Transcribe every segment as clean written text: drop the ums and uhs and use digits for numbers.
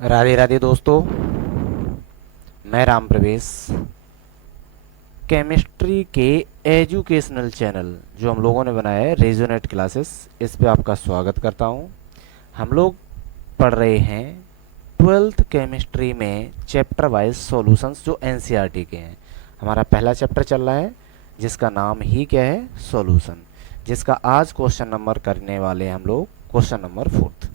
राधे राधे दोस्तों। मैं राम प्रवेश केमिस्ट्री के एजुकेशनल चैनल जो हम लोगों ने बनाया है रेजोनेट क्लासेस, इस पे आपका स्वागत करता हूँ। हम लोग पढ़ रहे हैं ट्वेल्थ केमिस्ट्री में चैप्टर वाइज सॉल्यूशंस जो एनसीईआरटी के हैं। हमारा पहला चैप्टर चल रहा है जिसका नाम ही क्या है, सॉल्यूशन, जिसका आज क्वेश्चन नंबर करने वाले हैं हम लोग, क्वेश्चन नंबर 4।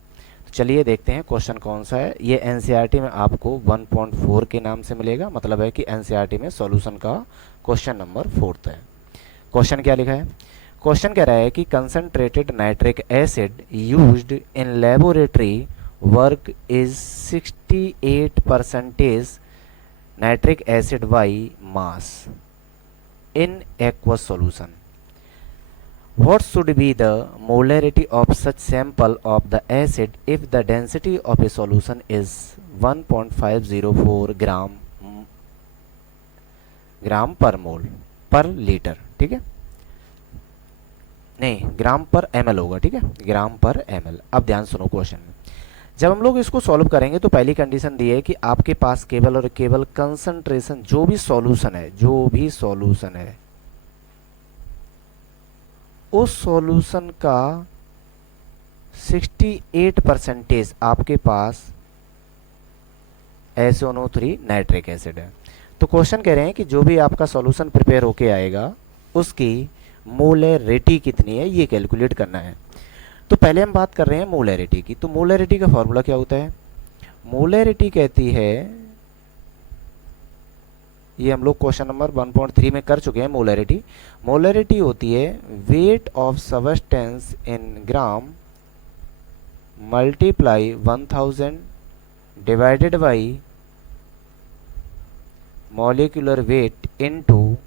चलिए देखते हैं क्वेश्चन कौन सा है। ये एनसीईआरटी में आपको 1.4 के नाम से मिलेगा, मतलब है कि एनसीईआरटी में सॉल्यूशन का क्वेश्चन नंबर 4 है। क्वेश्चन क्या लिखा है? क्वेश्चन कह रहा है कि concentrated nitric acid used in laboratory work is 68 percentage nitric acid by mass in aqueous solution. What should be the molarity of such sample of the acid if the density of a solution is 1.504 ग्राम पर मोल पर litre? ठीक है, नहीं, ग्राम पर ML होगा। ठीक है, ग्राम पर एमएल। अब ध्यान सुनो क्वेश्चन में। जब हम लोग इसको सॉल्व करेंगे तो पहली कंडीशन दी है कि आपके पास केवल और केवल कंसंट्रेशन, जो भी सॉल्यूशन है उस सॉल्यूशन का 68 परसेंटेज आपके पास SiO3 नाइट्रिक एसिड है। तो क्वेश्चन कह रहे हैं कि जो भी आपका सॉल्यूशन प्रिपेयर होके आएगा उसकी मोलैरिटी कितनी है, ये कैलकुलेट करना है। तो पहले हम बात कर रहे हैं मोलैरिटी की। तो मोलैरिटी का फॉर्मूला क्या होता है? मोलैरिटी कहती है, ये हम लोग क्वेश्चन नंबर 1.3 में कर चुके हैं। मोलैरिटी होती है weight of substance in gram multiply 1000 divided by molecular weight into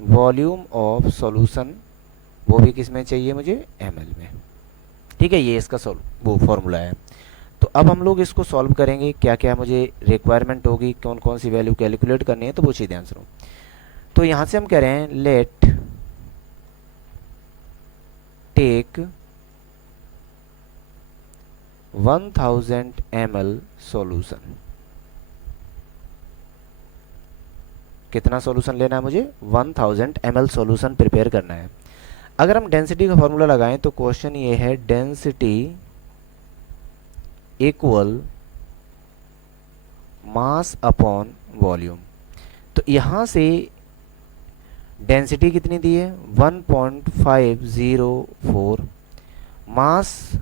volume of solution, वो भी किस में चाहिए मुझे, ml में। ठीक है, ये इसका वो फॉर्मूला है। तो अब हम लोग इसको सॉल्व करेंगे। क्या क्या मुझे रिक्वायरमेंट होगी, कौन कौन सी वैल्यू कैलकुलेट करनी है, तो वो चीज़ ध्यान सुनो। तो यहाँ से हम कह रहे हैं लेट टेक 1000 ml सॉल्यूशन। कितना सॉल्यूशन लेना है मुझे? 1000 ml सॉल्यूशन प्रिपेयर करना है। अगर हम डेंसिटी का फॉर्मूला लगाएं तो क्वेश्चन ये है density equal mass upon volume. तो यहाँ से डेंसिटी कितनी दी है? 1.504। मास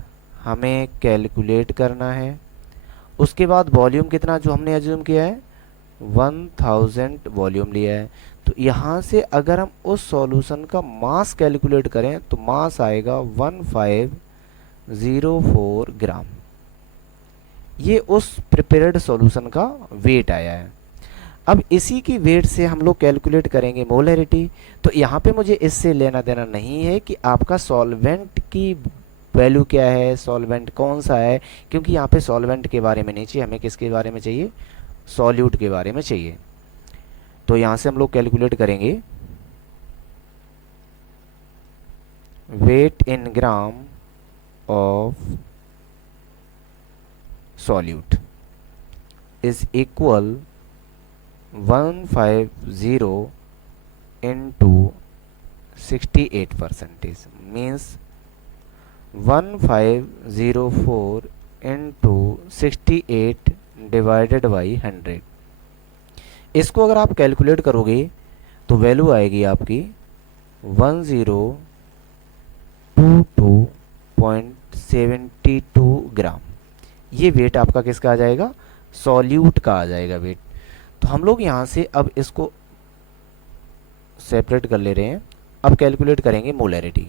हमें कैलकुलेट करना है। उसके बाद वॉल्यूम कितना जो हमने एज्यूम किया है, 1000 वॉल्यूम लिया है। तो यहाँ से अगर हम उस सॉल्यूशन का मास कैलकुलेट करें तो मास आएगा 1504 ग्राम। ये उस प्रिपेयर्ड सॉल्यूशन का वेट आया है। अब इसी की वेट से हम लोग कैलकुलेट करेंगे मोलैरिटी। तो यहाँ पे मुझे इससे लेना देना नहीं है कि आपका सॉल्वेंट की वैल्यू क्या है, सॉल्वेंट कौन सा है, क्योंकि यहाँ पे सॉल्वेंट के बारे में नहीं चाहिए, हमें किसके बारे में चाहिए, सॉल्यूट के बारे में चाहिए। तो यहाँ से हम लोग कैलकुलेट करेंगे weight in gram of solute is equal 150 into 68 percentage, means 1504 into 68 divided by 100। इसको अगर आप कैलकुलेट करोगे तो वैल्यू आएगी आपकी 1022.72 ग्राम। ये वेट आपका किसका आ जाएगा, सॉल्यूट का आ जाएगा वेट। तो हम लोग यहाँ से अब इसको सेपरेट कर ले रहे हैं। अब कैलकुलेट करेंगे मोलैरिटी।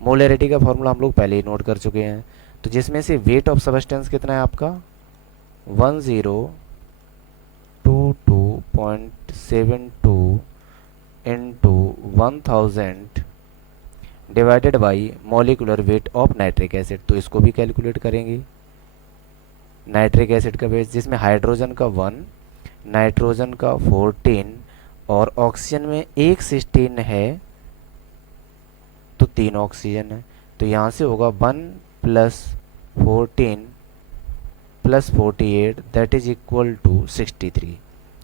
मोलैरिटी का फॉर्मूला हम लोग पहले ही नोट कर चुके हैं। तो जिसमें से वेट ऑफ सब्सटेंस कितना है आपका, 1022.72 into 1000 divided by molecular weight of nitric acid. तो इसको भी कैलकुलेट करेंगे। नाइट्रिक एसिड का वेट जिसमें हाइड्रोजन का 1, नाइट्रोजन का 14 और ऑक्सीजन में एक सिस्टीन है तो 3 ऑक्सीजन है। तो यहाँ से होगा 1 plus 14 plus 48 that is equal to 63।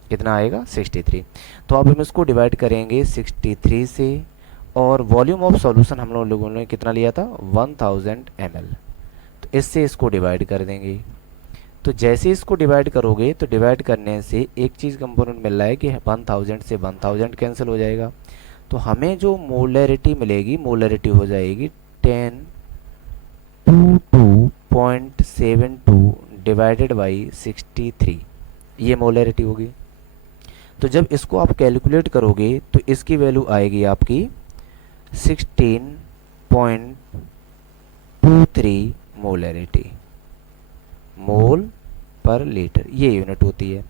कितना आएगा? 63। तो अब हम इसको डिवाइड करेंगे 63 से, और वॉल्यूम ऑफ सॉल्यूशन हम लोगों ने कितना लिया था? 1000 ml। तो इससे इसको डिवाइड कर देंगे। तो जैसे इसको डिवाइड करोगे तो डिवाइड करने से एक चीज़ कंपोनेंट मिल रहा है कि 1000 से 1000 कैंसिल हो जाएगा। तो हमें जो मोलरिटी मिलेगी, मोलरिटी हो जाएगी 1022.72 डिवाइडेड बाई 63, ये मोलरिटी होगी। तो जब इसको आप कैलकुलेट करोगे तो इसकी वैल्यू आएगी आपकी 16.23 मोलरिटी, मोल पर लीटर, ये यूनिट होती है।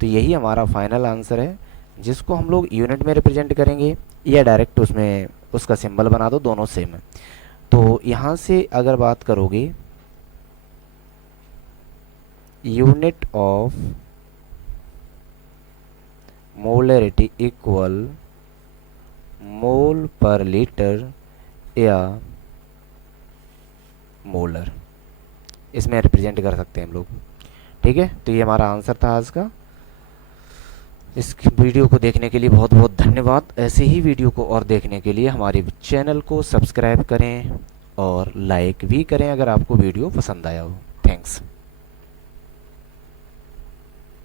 तो यही हमारा फाइनल आंसर है, जिसको हम लोग यूनिट में रिप्रेजेंट करेंगे या डायरेक्ट उसमें उसका सिंबल बना दो, दोनों सेम है। तो यहाँ से अगर बात करोगे यूनिट ऑफ मोलरिटी इक्वल मोल पर लीटर या मोलर, इसमें रिप्रेजेंट कर सकते हैं हम लोग। ठीक है, तो ये हमारा आंसर था आज का। इस वीडियो को देखने के लिए बहुत बहुत धन्यवाद। ऐसे ही वीडियो को और देखने के लिए हमारे चैनल को सब्सक्राइब करें और लाइक भी करें अगर आपको वीडियो पसंद आया हो। थैंक्स।